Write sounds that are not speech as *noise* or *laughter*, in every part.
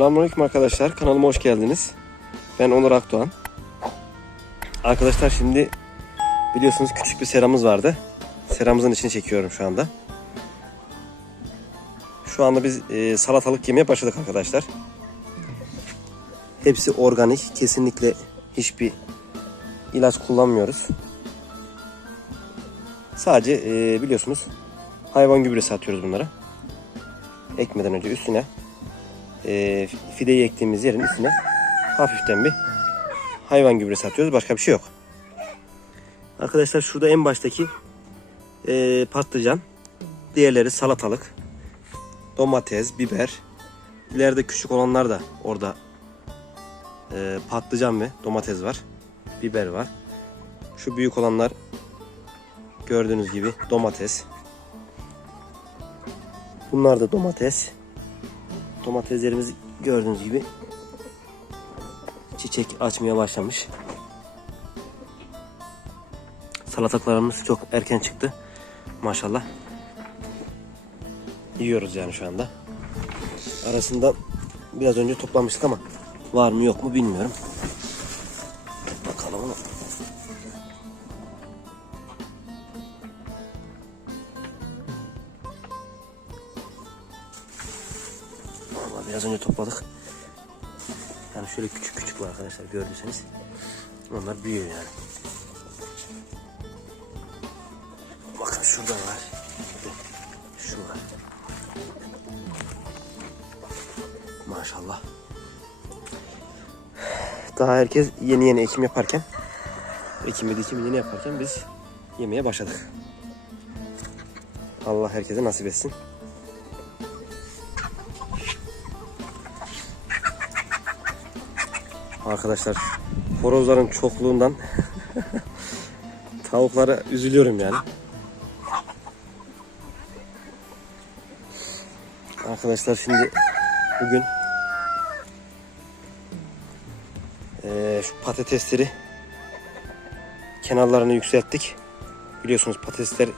Selamünaleyküm arkadaşlar. Kanalıma hoş geldiniz. Ben Onur Akdoğan. Arkadaşlar şimdi biliyorsunuz küçük bir seramız vardı. Seramızın içini çekiyorum şu anda. Şu anda biz e, salatalık yemeye başladık arkadaşlar. Hepsi organik. Kesinlikle hiçbir ilaç kullanmıyoruz. Sadece e, biliyorsunuz hayvan gübresi atıyoruz bunlara. Ekmeden önce üstüne e, fideyi ektiğimiz yerin üstüne hafiften bir hayvan gübresi atıyoruz. Başka bir şey yok. Arkadaşlar şurada en baştaki e, patlıcan. Diğerleri salatalık. Domates, biber. İleride küçük olanlar da orada e, patlıcan ve domates var. Biber var. Şu büyük olanlar gördüğünüz gibi domates. Bunlar da domates. Domateslerimiz gördüğünüz gibi çiçek açmaya başlamış. Salatalıklarımız çok erken çıktı. Maşallah. Yiyoruz yani şu anda. Arasında biraz önce toplamıştık ama var mı yok mu bilmiyorum. Vallahi biraz önce topladık. Yani şöyle küçük küçük var arkadaşlar gördüyseniz. Onlar büyüyor yani. Bakın şurada var. Şu var. Maşallah. Daha herkes yeni yeni ekim yaparken ekim ve dikim yeni yaparken biz yemeye başladık. Allah herkese nasip etsin. Arkadaşlar horozların çokluğundan *laughs* tavuklara üzülüyorum yani. Arkadaşlar şimdi bugün eee, şu patatesleri kenarlarını yükselttik. Biliyorsunuz patatesler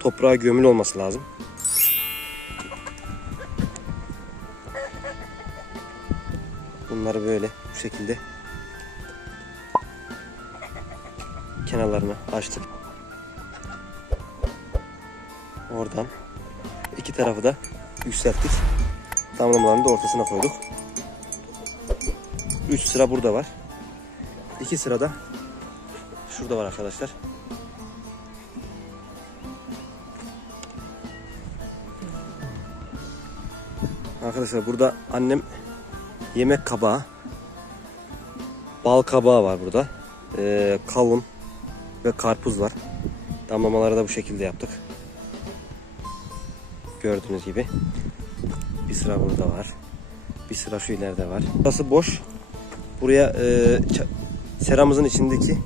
toprağa gömülü olması lazım. Bunları böyle bu şekilde kenarlarını açtık. Oradan iki tarafı da yükselttik. Damlamalarını da ortasına koyduk. 3 sıra burada var. 2 sıra da şurada var arkadaşlar. Arkadaşlar burada annem yemek kabağı, bal kabağı var burada. Ee, kavun ve karpuz var. Damlamaları da bu şekilde yaptık. Gördüğünüz gibi. Bir sıra burada var. Bir sıra şu ileride var. Burası boş. Buraya e, seramızın içindeki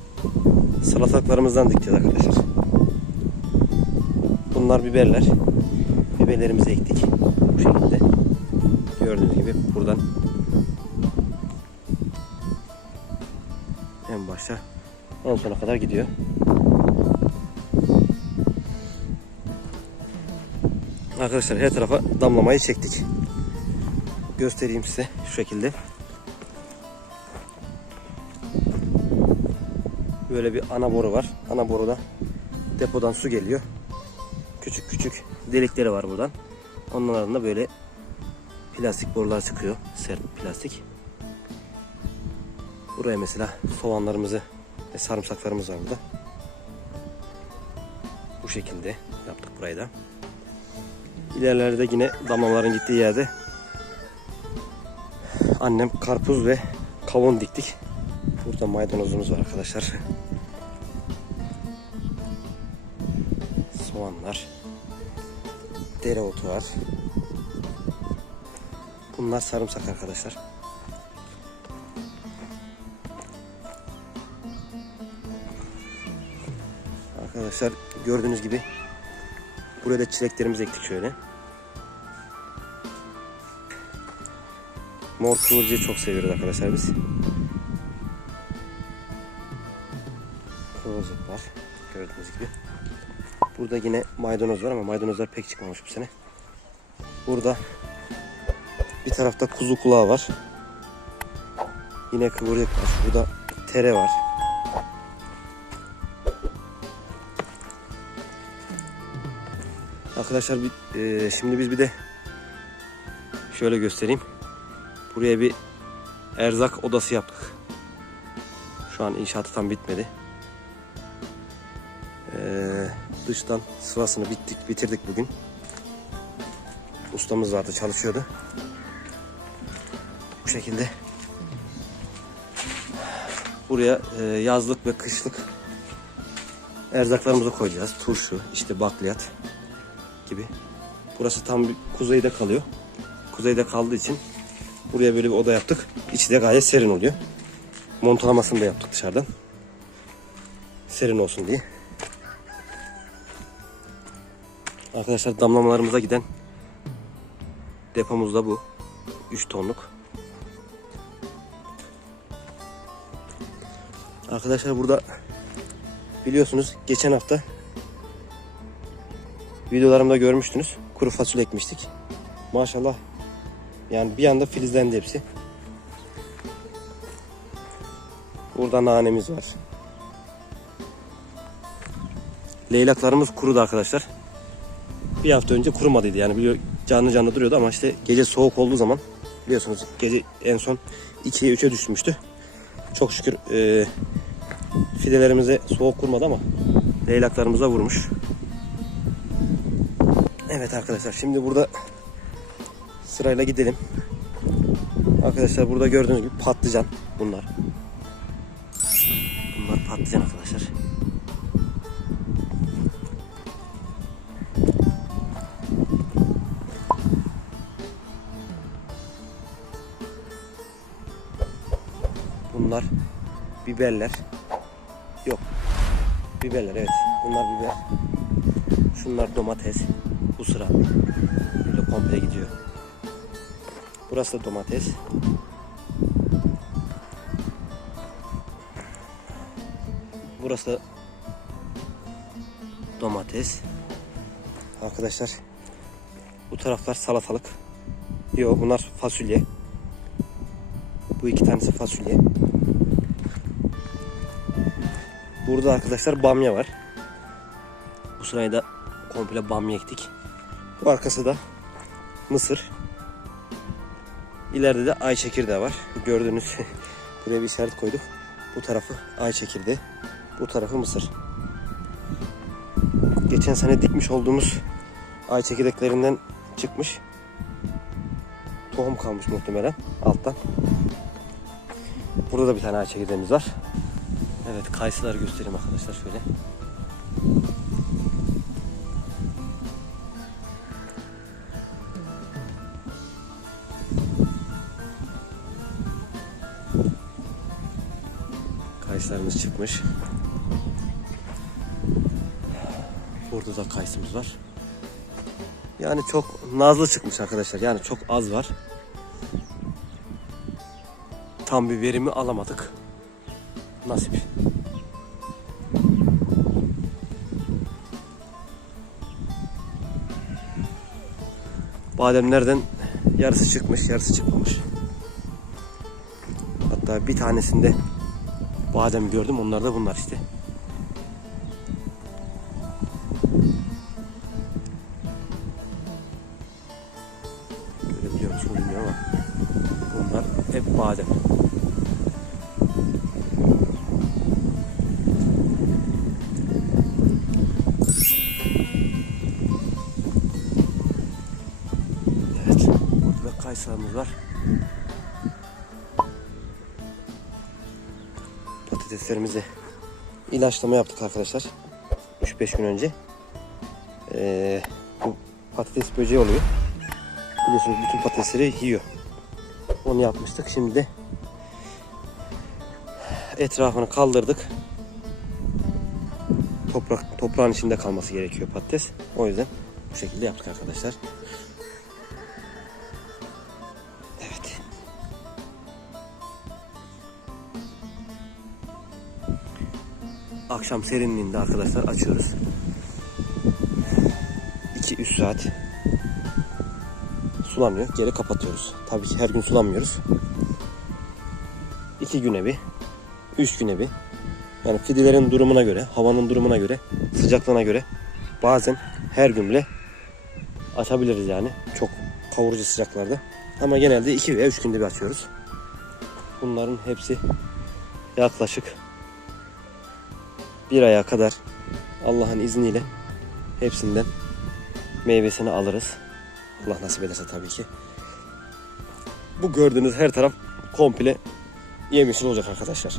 salatalıklarımızdan dikeceğiz arkadaşlar. Bunlar biberler. Biberlerimizi ektik. Bu şekilde. Gördüğünüz gibi buradan en başta en sona kadar gidiyor. Arkadaşlar her tarafa damlamayı çektik. Göstereyim size şu şekilde. Böyle bir ana boru var. Ana boruda depodan su geliyor. Küçük küçük delikleri var buradan. Onların da böyle plastik borular çıkıyor. Sert plastik. Buraya mesela soğanlarımızı ve sarımsaklarımız var burada. Bu şekilde yaptık burayı da. İlerlerde yine damlaların gittiği yerde annem karpuz ve kavun diktik. Burada maydanozumuz var arkadaşlar. Soğanlar. Dereotu var. Bunlar sarımsak arkadaşlar. Arkadaşlar gördüğünüz gibi buraya da çileklerimizi ektik şöyle. Mor kıvırcığı çok seviyoruz arkadaşlar biz. Kıvırcık var gördüğünüz gibi. Burada yine maydanoz var ama maydanozlar pek çıkmamış bu sene. Burada Bir tarafta kuzu kulağı var. Yine kıvırcık var. Burada tere var. Arkadaşlar bir, e, şimdi biz bir de şöyle göstereyim. Buraya bir erzak odası yaptık. Şu an inşaatı tam bitmedi. Ee, dıştan sıvasını bittik, bitirdik bugün. Ustamız vardı çalışıyordu. Bu şekilde buraya e, yazlık ve kışlık erzaklarımızı koyacağız. Turşu, işte bakliyat gibi. Burası tam kuzeyde kalıyor. Kuzeyde kaldığı için buraya böyle bir oda yaptık. İçi de gayet serin oluyor. Montalamasını da yaptık dışarıdan. Serin olsun diye. Arkadaşlar damlamalarımıza giden depomuz bu. 3 tonluk. Arkadaşlar burada biliyorsunuz geçen hafta videolarımda görmüştünüz. Kuru fasulye ekmiştik. Maşallah yani bir anda filizlendi hepsi. Burada nanemiz var. Leylaklarımız kurudu arkadaşlar. Bir hafta önce kurumadıydı yani biliyor canlı canlı duruyordu ama işte gece soğuk olduğu zaman biliyorsunuz gece en son 2'ye 3'e düşmüştü. Çok şükür e, fidelerimize soğuk kurmadı ama leylaklarımıza vurmuş. Evet arkadaşlar şimdi burada sırayla gidelim. Arkadaşlar burada gördüğünüz gibi patlıcan bunlar. Bunlar patlıcan arkadaşlar. Bunlar biberler. Yok. Biberler evet. Bunlar biber. Şunlar domates. Bu sıra. Böyle komple gidiyor. Burası da domates. Burası da domates. Arkadaşlar bu taraflar salatalık. Yok bunlar fasulye. Bu iki tanesi fasulye. Burada arkadaşlar bamya var. Bu sırayı da komple bamya ektik. Bu arkası da mısır. İleride de ay çekirdeği var. Gördüğünüz *laughs* buraya bir işaret koyduk. Bu tarafı ay çekirdeği. Bu tarafı mısır. Geçen sene dikmiş olduğumuz ay çekirdeklerinden çıkmış. Tohum kalmış muhtemelen alttan. Burada da bir tane ay çekirdeğimiz var. Evet kayısıları göstereyim arkadaşlar şöyle. Kayısılarımız çıkmış. Burada da kayısımız var. Yani çok nazlı çıkmış arkadaşlar. Yani çok az var. Tam bir verimi alamadık. Nasip. Bademlerden yarısı çıkmış, yarısı çıkmamış. Hatta bir tanesinde badem gördüm. Onlar da bunlar işte. Görebiliyor musun bilmiyorum ama bunlar hep badem. Evet. Burada kayısılarımız var. Patateslerimizi ilaçlama yaptık arkadaşlar. 3-5 gün önce. Ee, bu patates böceği oluyor. Biliyorsunuz bütün patatesleri yiyor. Onu yapmıştık. Şimdi de etrafını kaldırdık. Toprak toprağın içinde kalması gerekiyor patates. O yüzden bu şekilde yaptık arkadaşlar. Akşam serinliğinde arkadaşlar açıyoruz. 2-3 saat sulanıyor. Geri kapatıyoruz. Tabii ki her gün sulamıyoruz. İki güne bir, üç güne bir. Yani fidelerin durumuna göre, havanın durumuna göre, sıcaklığına göre bazen her gün bile açabiliriz yani. Çok kavurucu sıcaklarda. Ama genelde 2 veya 3 günde bir açıyoruz. Bunların hepsi yaklaşık bir aya kadar Allah'ın izniyle hepsinden meyvesini alırız. Allah nasip ederse tabii ki. Bu gördüğünüz her taraf komple yemişil olacak arkadaşlar.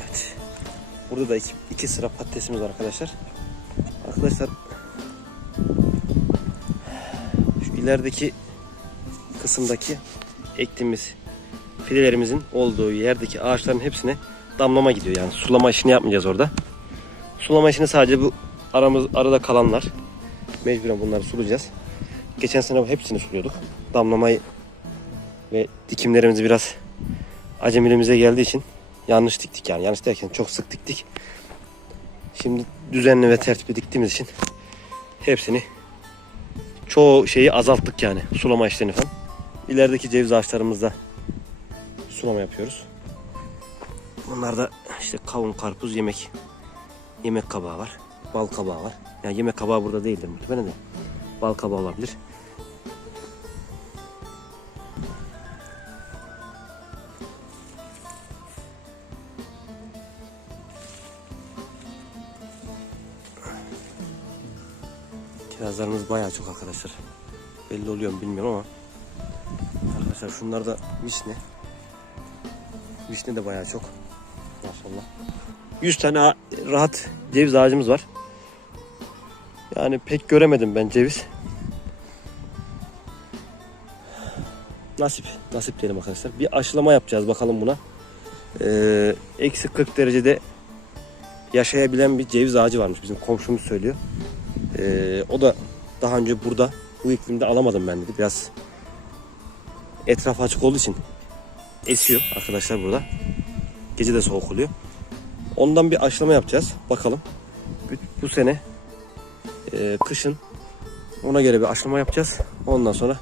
Evet. Burada da iki, iki sıra patatesimiz var arkadaşlar. Arkadaşlar şu ilerideki kısımdaki ektiğimiz fidelerimizin olduğu yerdeki ağaçların hepsine damlama gidiyor. Yani sulama işini yapmayacağız orada. Sulama işini sadece bu aramız arada kalanlar mecburen bunları sulayacağız. Geçen sene hepsini suluyorduk. Damlamayı ve dikimlerimizi biraz acemiliğimize geldiği için yanlış diktik yani. Yanlış derken çok sık diktik. Şimdi düzenli ve tertipli diktiğimiz için hepsini çoğu şeyi azalttık yani sulama işlerini falan. İlerideki ceviz ağaçlarımızda sulama yapıyoruz. Bunlarda işte kavun, karpuz, yemek yemek kabağı var. Bal kabağı var. Yani yemek kabağı burada değildir muhtemelen de. Bal kabağı olabilir. Kirazlarımız bayağı çok arkadaşlar. Belli oluyor mu bilmiyorum ama. Arkadaşlar şunlar da vişne. Vişne de bayağı çok. Maşallah. 100 tane rahat ceviz ağacımız var. Yani pek göremedim ben ceviz. Nasip. Nasip diyelim arkadaşlar. Bir aşılama yapacağız bakalım buna. Ee, Eksi 40 derecede yaşayabilen bir ceviz ağacı varmış. Bizim komşumuz söylüyor. Ee, o da daha önce burada bu iklimde alamadım ben dedi. Biraz etraf açık olduğu için esiyor arkadaşlar burada. Gece de soğuk oluyor. Ondan bir aşılama yapacağız. Bakalım. Bu, sene e, kışın ona göre bir aşılama yapacağız. Ondan sonra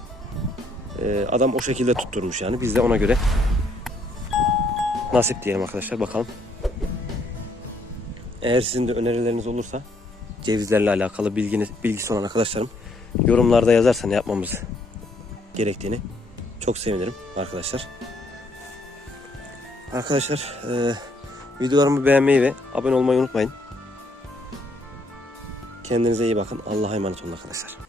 e, adam o şekilde tutturmuş yani. Biz de ona göre nasip diyelim arkadaşlar. Bakalım. Eğer sizin de önerileriniz olursa cevizlerle alakalı bilginiz, bilgisi olan arkadaşlarım yorumlarda yazarsa ne yapmamız gerektiğini çok sevinirim arkadaşlar. Arkadaşlar e, videolarımı beğenmeyi ve abone olmayı unutmayın. Kendinize iyi bakın. Allah'a emanet olun arkadaşlar.